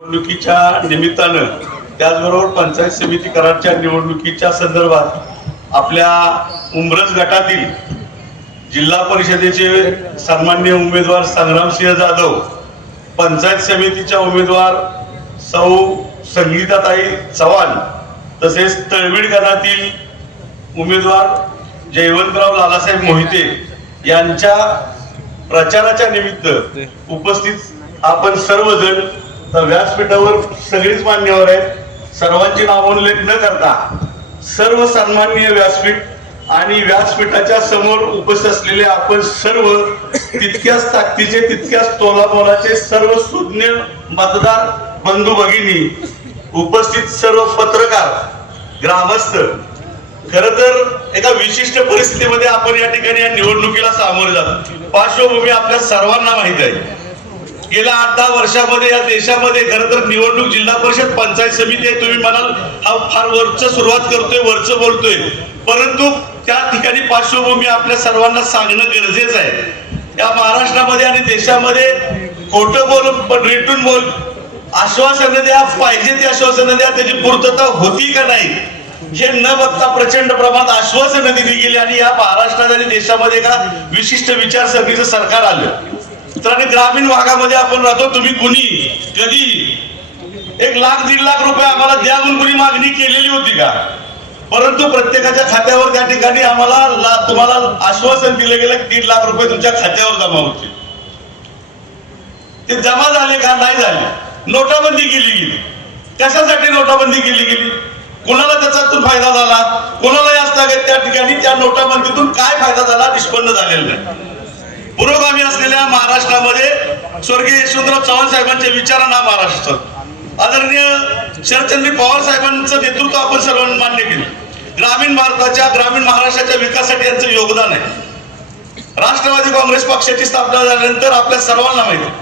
निवडणुकीच्या निमित्तानं त्याचबरोबर पंचायत समिती करारच्या निवडणुकीच्या संदर्भात आपल्या उंब्रज गटातील जिल्हा परिषदेचे सन्माननीय उमेदवार संग्रामसिंह जाधव, पंचायत समितीच्या उमेदवार सौ संगीताताई चव्हाण, तसेच तळवीड गणातील उमेदवार जयवंतराव लालासाहेब मोहिते यांच्या प्रचाराच्या निमित्त उपस्थित आपण सर्वजण व्यासपीठावर सगळीच मान्यवर आहेत. सर्वांची नामोल्लेख न करता सर्व सन्माननीय व्यासपीठ आणि व्यासपीठाच्या समोर उपस्थित असलेले आपण सर्व तितक्याच ताकदीचे तितक्याच तोलामोलाचे सर्व सुज्ञ मतदार बंधू भगिनी, उपस्थित सर्व पत्रकार, ग्रामस्थ, खर तर एका विशिष्ट परिस्थितीमध्ये आपण या ठिकाणी या निवडणुकीला सामोरे जातो. पार्श्वभूमी आपल्या सर्वांना माहित आहे. गेल्या 8-10 वर्षामध्ये या देशामध्ये खरं तर निवडणूक जिल्हा परिषद पंचायत समिती आहे. तुम्ही म्हणाल हा फार वरच सुरुवात करतोय, वरच बोलतोय, परंतु त्या ठिकाणी पार्श्वभूमी आपल्या सर्वांना सांगणं गरजेचं आहे. या महाराष्ट्रामध्ये आणि देशामध्ये खोटं बोल पण रेटून बोल, आश्वासनं द्या, पाहिजे ती आश्वासनं द्या, त्याची पूर्तता होती का नाही हे न बघता प्रचंड प्रमाणात आश्वासनं दिली गेली आणि या महाराष्ट्रात आणि देशामध्ये का विशिष्ट विचारसरणीचं सरकार आलं. तर आणि ग्रामीण भागामध्ये आपण राहतो. तुम्ही कुणी कधी 1 लाख 1.5 लाख रुपये आम्हाला द्या म्हणून कुणी मागणी केलेली होती का? परंतु प्रत्येकाच्या खात्यावर त्या ठिकाणी आम्हाला तुम्हाला आश्वासन दिलं गेलं की 1.5 लाख रुपये तुमच्या खात्यावर जमा होतील. ते जमा झाले का? नाही झाले. नोटाबंदी केली गेली. कशासाठी नोटाबंदी केली गेली? कोणाला त्याच्यातून फायदा झाला? कोणाला असतागत त्या ठिकाणी त्या नोटाबंदीतून काय फायदा झाला निष्पन्न झालेला नाही. पुरोगामी असलेल्या महाराष्ट्रामध्ये स्वर्गीय यशवंतराव चव्हाण साहेबांच्या विचारांना महाराष्ट्रात आदरणीय शरदचंद्र पवार साहेबांचं नेतृत्व आपण सर्वांनी मान्य केलं. ग्रामीण भारताच्या, ग्रामीण महाराष्ट्राच्या विकासासाठी यांचं योगदान आहे. राष्ट्रवादी काँग्रेस पक्षाची स्थापना झाल्यानंतर आपल्या सर्वांना माहिती,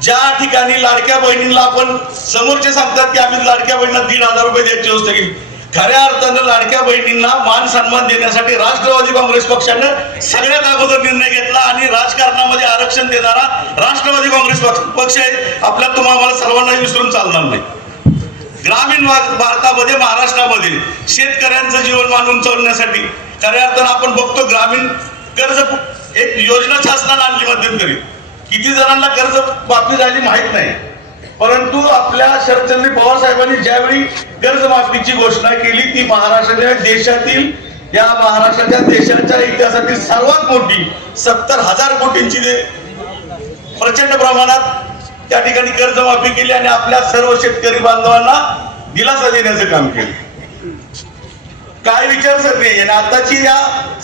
ज्या ठिकाणी लाडक्या बहिणींना आपण समोरचे सांगतात की आम्ही लाडक्या बहिणींना 1,500 रुपये द्यायची व्यवस्था केली, खऱ्या अर्थानं लाडक्या बहिणींना मान सन्मान देण्यासाठी राष्ट्रवादी काँग्रेस पक्षानं सगळ्यात अगोदर निर्णय घेतला आणि राजकारणामध्ये आरक्षण देणारा राष्ट्रवादी काँग्रेस पक्ष आहे. आपल्या तुम्हाला सर्वांना विसरून चालणार नाही. ग्रामीण भारतामध्ये, महाराष्ट्रामध्ये शेतकऱ्यांचं जीवनमान उंचावण्यासाठी खऱ्या अर्थानं आपण बघतो ग्रामीण कर्ज एक योजना शासनाने आणली मध्यंतरी. किती जणांना कर्ज माफी झाली माहित नाही, परंतु आपल्या शरदचंद्र पवार साहेबांनी ज्यावेळी कर्जमाफीची घोषणा केली ती महाराष्ट्राच्या देशातील, या महाराष्ट्राच्या देशाच्या इतिहासातील सर्वात मोठी 70,000 कोटींची प्रचंड प्रमाणात त्या ठिकाणी कर्जमाफी केली आणि आपल्या सर्व शेतकरी बांधवांना दिलासा देण्याचं काम केलं. काय विचारसरणी आहे आणि आताची या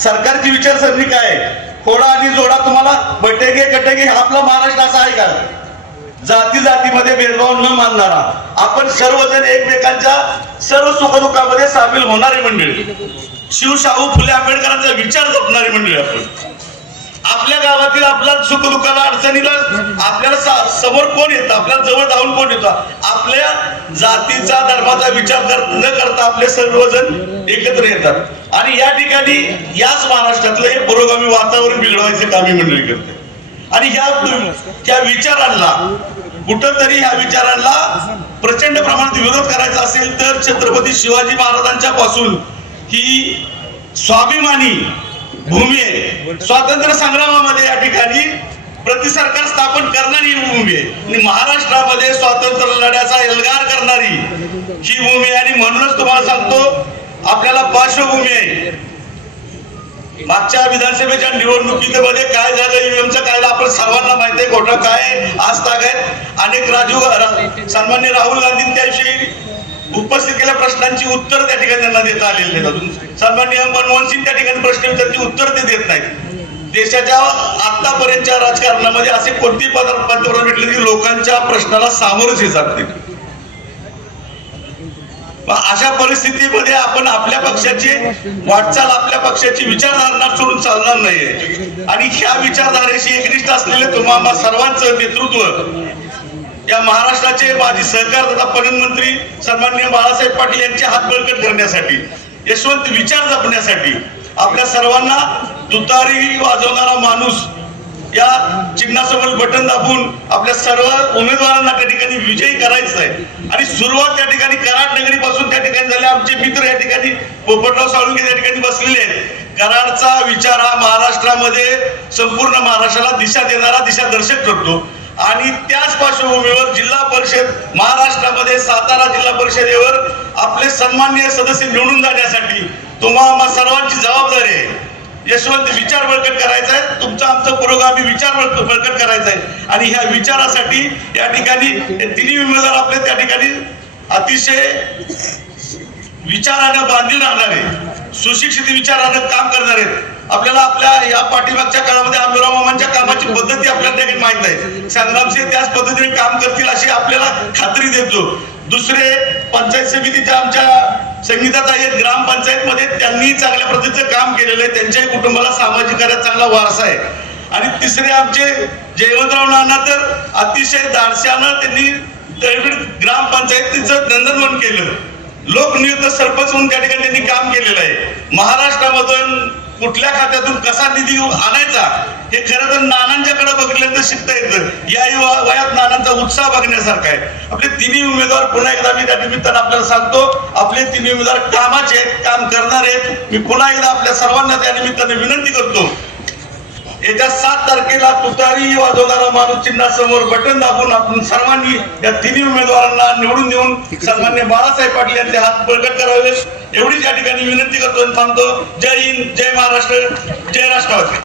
सरकारची विचारसरणी काय आहे? खोडा आणि जोडा, तुम्हाला बटेगे कटेगे, आपला महाराष्ट्र असा आहे का? जाती जातीमध्ये भेदभाव न मानणारा, आपण सर्वजण एकमेकांच्या सर्व सुखदुःखामध्ये सामील होणारी मंडळी, शिवशाहू फुले आंबेडकरांचा विचार जपणारी मंडळी. आपण आपल्या गावातील आपल्या सुखदुःखाला, अडचणीला आपल्याला समोर कोण येतं, आपल्याला जवळ धावून कोण येतं? आपल्या जातीचा, धर्माचा विचार न करता आपले सर्वजण एकत्र येतात आणि या ठिकाणी याच महाराष्ट्रातलं हे पुरोगामी वातावरण बिघडवायचे काम ही मंडळी करते. आणि त्या विचारांना कुठंतरी, ह्या विचारांना प्रचंड प्रमाणात विरोध करायचा असेल तर छत्रपती शिवाजी महाराजांच्या पासून ही स्वाभिमानी भूमी आहे. स्वातंत्र्य संग्रामामध्ये या ठिकाणी प्रतिसरकार स्थापन करणारी भूमी आहे आणि महाराष्ट्रामध्ये स्वातंत्र्य लढ्याचा एल्गार करणारी ही भूमी आहे. आणि म्हणूनच तुम्हाला सांगतो आपल्याला पार्श्वभूमी आहे. मागच्या विधानसभेच्या निवडणुकीमध्ये काय झालं, ईव्हीएमचं काय आपण सर्वांना माहिती आहे. खोटं काय आज तागायत अनेक सन्माननीय राहुल गांधी त्याविषयी उपस्थित केलेल्या प्रश्नांची उत्तर त्या ठिकाणी त्यांना देता आलेली नाहीत. सन्माननीय मनमोहन सिंग त्या ठिकाणी प्रश्न विचारची उत्तर ते देत नाहीत. देशाच्या आतापर्यंतच्या राजकारणामध्ये असे कोणती पंतप्रधान भेटले की लोकांच्या प्रश्नाला सामोरच जात नाही. अशा परिस्थितीमध्ये आपण आपल्या पक्षाची वाटचाल, आपल्या पक्षाची विचारधारणा सोडून चालणार नाहीये. आणि ह्या विचारधारेशी एकनिष्ठ असलेले तुम्हाला सर्वांचं नेतृत्व या महाराष्ट्राचे माजी सहकार तथा पणन मंत्री सन्माननीय बाळासाहेब पाटील यांचे हात बळकट करण्यासाठी, यशवंत विचार जपण्यासाठी आपल्या सर्वांना तुतारी वाजवणारा माणूस या चिन्हासमोर बटन दाबून आपल्या सर्व उमेदवारांना त्या ठिकाणी सुरुवात त्या ठिकाणी कराड नगरी पासून त्या ठिकाणी झाली. आमचे मित्र या ठिकाणी पोपटराव साळुंखे त्या ठिकाणी बसलेले आहेत. कराडचा विचार हा महाराष्ट्रामध्ये संपूर्ण महाराष्ट्राला दिशा देणारा, दिशादर्शक ठरतो. आणि त्याच पार्श्वभूमीवर जिल्हा परिषद महाराष्ट्रामध्ये सातारा जिल्हा परिषदेवर आपले सन्माननीय सदस्य निवडून जाण्यासाठी तुम्हा सर्वांची जबाबदारी आहे. यशवंत विचार बळकट करायचा आहे, तुमचा आमचा पुरोगामी विचार बळकट करायचा आहे. आणि ह्या विचारासाठी या ठिकाणी तिन्ही उमेदवार आपले त्या ठिकाणी अतिशय विचारानं बांधील राहणारे, सुशिक्षित विचारानं काम करणारे. आपल्याला आपल्या या पाठीमागच्या काळामध्ये आंबेराव मामांच्या कामाची पद्धती आपल्याला देखील माहित आहे. संग्रामसिंह त्याच पद्धतीने काम करतील अशी आपल्याला खात्री देतो. दुसरे पंचायत समितीच्या आमच्या संगीताताई आहेत, ग्रामपंचायतमध्ये त्यांनी चांगल्या पद्धतीचं काम केलेलं आहे. त्यांच्याही कुटुंबाला सामाजिक कार्यात चांगला वारसा आहे. आणि तिसरे आमचे जयवंतराव नाना तर अतिशय धाडस्यानं त्यांनी तळवीड ग्रामपंचायतीचं नंदनवन केलं. लोकनियुक्त सरपंच म्हणून त्या ठिकाणी त्यांनी काम केलेलं आहे. महाराष्ट्रामधून कुठल्या खात्यातून कसा निधी आणायचा हे खरं तर नानांच्याकडे बघितल्यानंतर शिकता येतं. या वयात नानांचा उत्साह बघण्यासारखा आहे. आपले तिन्ही उमेदवार पुन्हा एकदा मी त्या निमित्तानं आपल्याला सांगतो, आपले तिन्ही उमेदवार कामाचे आहेत, काम करणार आहेत. मी पुन्हा एकदा आपल्या सर्वांना त्या निमित्ताने विनंती करतो, येत्या 7 तारखेला तुतारी वाजवणारा माणूस चिन्हासमोर बटन दाबून आपण सर्वांनी या तिन्ही उमेदवारांना निवडून देऊन सन्मान्य बाळासाहेब पाटील यांचे हात बळकट करावे एवढीच या ठिकाणी विनंती करतो आणि थांबतो. जय हिंद, जय महाराष्ट्र, जय राष्ट्रवादी.